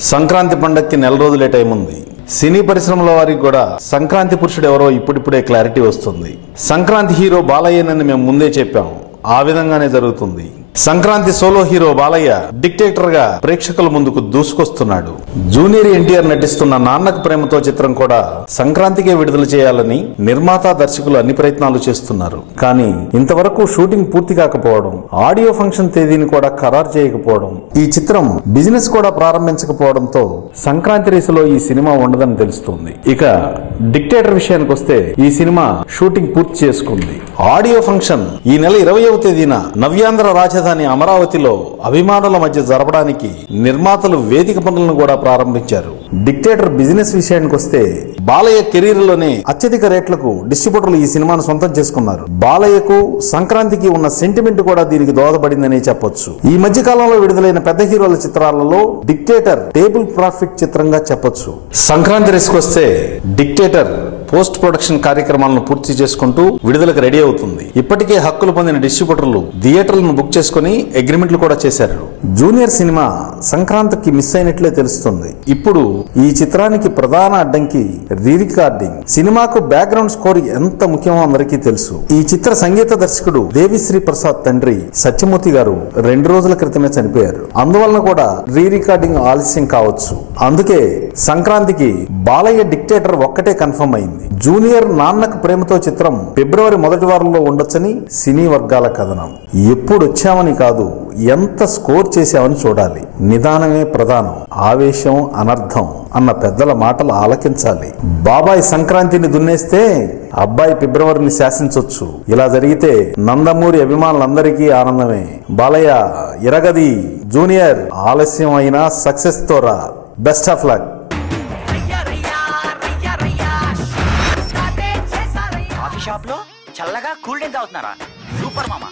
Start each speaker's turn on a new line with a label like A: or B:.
A: సంక్రాంతి పండక్కి నెల రోజులే టైం ఉంది. సినీ పరిశ్రమల వారికి కూడా సంక్రాంతి పురుషుడు ఎవరో ఇప్పుడిప్పుడే క్లారిటీ వస్తుంది. సంక్రాంతి హీరో బాలయ్యనని మేము ముందే చెప్పాం. ఆ విధంగానే జరుగుతుంది. సంక్రాంతి సోలో హీరో బాలయ్య డిక్టేటర్గా ప్రేక్షకుల ముందుకు దూసుకొస్తున్నాడు. జూనియర్ ఎన్టీఆర్ నటిస్తున్న నాన్నకు ప్రేమతో చిత్రం కూడా సంక్రాంతికే విడుదల చేయాలని నిర్మాత దర్శకులు అన్ని ప్రయత్నాలు చేస్తున్నారు. కానీ ఇంతవరకు షూటింగ్ పూర్తి కాకపోవడం ఆడియో ఫంక్షన్ తేదీని కూడా ఖరారు చేయకపోవడం ఈ చిత్రం బిజినెస్ కూడా ప్రారంభించకపోవడంతో సంక్రాంతి రేసులో ఈ సినిమా ఉండదని తెలుస్తుంది. ఇక డిక్టేటర్ విషయానికి వస్తే ఈ సినిమా షూటింగ్ పూర్తి చేసుకుంది. ఆడియో ఫంక్షన్ ఈ నెల ఇరవయవ తేదీన నవ్యాంధ్ర రాజధాని అమరావతిలో అభిమానుల మధ్య జరపడానికి నిర్మాతలు వేదిక పనులను కూడా ప్రారంభించారు. డిక్టేటర్ బిజినెస్ విషయానికి వస్తే బాలయ్య కెరీర్లోనే అత్యధిక రేట్లకు డిస్ట్రిబ్యూటర్లు ఈ సినిమాను సొంతం చేసుకున్నారు. బాలయ్యకు సంక్రాంతికి ఉన్న సెంటిమెంట్ కూడా దీనికి దోహదపడిందనే చెప్పొచ్చు. ఈ మధ్య కాలంలో విడుదలైన పెద్ద హీరోల చిత్రాలలో డిక్టేటర్ టేబుల్ ప్రాఫిట్ చిత్రంగా చెప్పొచ్చు. సంక్రాంతి రిస్క్ వస్తే డిక్టేటర్ పోస్ట్ ప్రొడక్షన్ కార్యక్రమాలను పూర్తి చేసుకుంటూ విడుదలకు రెడీ అవుతుంది. ఇప్పటికే హక్కులు పొందిన డిస్ట్రిబ్యూటర్లు థియేటర్లను బుక్ చేసుకుని అగ్రిమెంట్లు కూడా చేశారు. జూనియర్ సినిమా సంక్రాంతికి మిస్ అయినట్లే తెలుస్తుంది. ఇప్పుడు ఈ చిత్రానికి ప్రధాన అడ్డంకి రీ రికార్డింగ్ సినిమాకు బ్యాక్గ్రౌండ్ స్కోర్ ఎంత ముఖ్యమో అందరికీ తెలుసు. ఈ చిత్ర సంగీత దర్శకుడు దేవిశ్రీ ప్రసాద్ తండ్రి సత్యమూర్తి గారు రెండు రోజుల క్రితమే చనిపోయారు. అందువలన కూడా రీ రికార్డింగ్ ఆలస్యం కావచ్చు. అందుకే సంక్రాంతికి బాలయ్య డిక్టేటర్ ఒక్కటే కన్ఫర్మ్ అయింది. జూనియర్ నాన్నకు ప్రేమతో చిత్రం ఫిబ్రవరి మొదటి వారంలో ఉండొచ్చని సినీ వర్గాల కథనం. ఎప్పుడు వచ్చామని కాదు ఎంత స్కోర్ చేశామని చూడాలి. నిదానమే ప్రధానం ఆవేశం అనర్థం అన్న పెద్దల మాటలు ఆలకించాలి. బాబాయ్ సంక్రాంతిని దున్నేస్తే అబ్బాయి ఫిబ్రవరిని శాసించవచ్చు ఇలా జరిగితే నందమూరి అభిమానులందరికీ ఆనందమే. బాలయ్య ఇరగది జూనియర్ ఆలస్యం అయినా సక్సెస్తో రా బెస్ట్ ఆఫ్ లక్.
B: చల్లగా కూల్ డ్రింక్ అవుతున్నారా సూపర్ మామా.